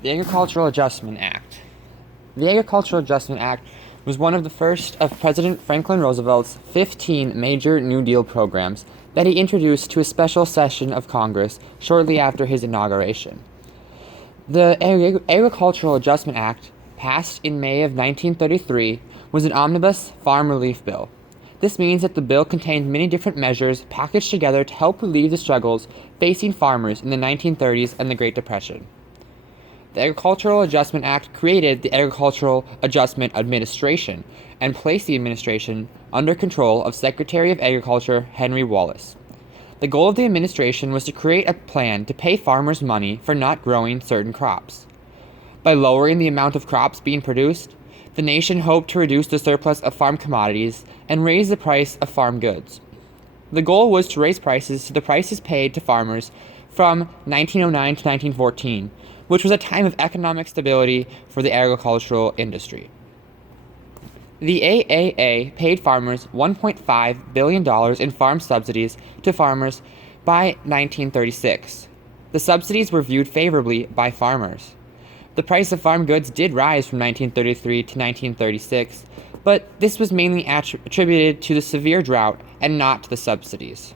The Agricultural Adjustment Act. The Agricultural Adjustment Act was one of the first of President Franklin Roosevelt's 15 major New Deal programs that he introduced to a special session of Congress shortly after his inauguration. The Agricultural Adjustment Act, passed in May of 1933, was an omnibus farm relief bill. This means that the bill contained many different measures packaged together to help relieve the struggles facing farmers in the 1930s and the Great Depression. The Agricultural Adjustment Act created the Agricultural Adjustment Administration and placed the administration under control of Secretary of Agriculture Henry Wallace. The goal of the administration was to create a plan to pay farmers money for not growing certain crops. By lowering the amount of crops being produced, the nation hoped to reduce the surplus of farm commodities and raise the price of farm goods. The goal was to raise prices to the prices paid to farmers from 1909 to 1914, which was a time of economic stability for the agricultural industry. The AAA paid farmers $1.5 billion in farm subsidies to farmers by 1936. The subsidies were viewed favorably by farmers. The price of farm goods did rise from 1933 to 1936, but this was mainly attributed to the severe drought and not to the subsidies.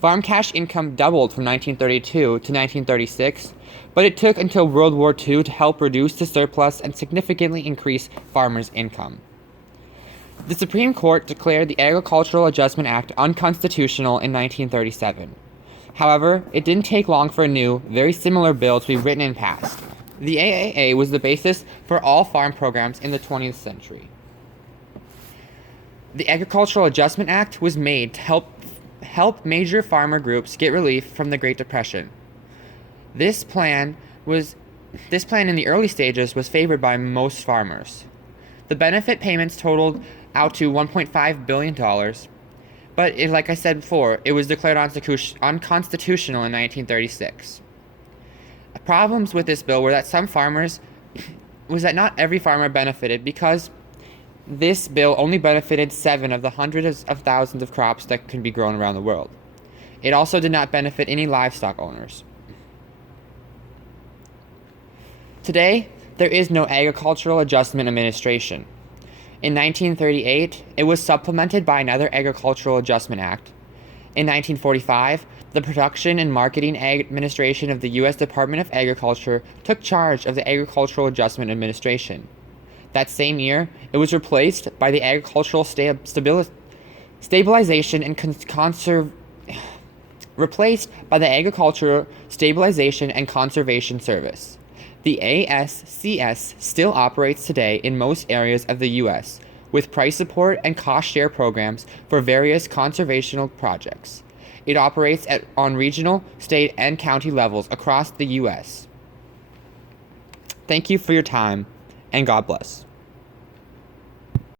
Farm cash income doubled from 1932 to 1936, but it took until World War II to help reduce the surplus and significantly increase farmers' income. The Supreme Court declared the Agricultural Adjustment Act unconstitutional in 1937. However, it didn't take long for a new, very similar bill to be written and passed. The AAA was the basis for all farm programs in the 20th century. The Agricultural Adjustment Act was made to help major farmer groups get relief from the Great Depression. This plan in the early stages was favored by most farmers. The benefit payments totaled out to $1.5 billion, but like I said before, it was declared unconstitutional in 1936. Problems with this bill were that not every farmer benefited because this bill only benefited 7 of the hundreds of thousands of crops that can be grown around the world. It also did not benefit any livestock owners. Today, there is no Agricultural Adjustment Administration. In 1938, it was supplemented by another Agricultural Adjustment Act. In 1945, the Production and Marketing Administration of the U.S. Department of Agriculture took charge of the Agricultural Adjustment Administration. That same year, it was replaced by the Agricultural Stabilization and Conservation Service. The ASCS still operates today in most areas of the U.S., with price support and cost share programs for various conservational projects. It operates on regional, state, and county levels across the U.S. Thank you for your time, and God bless.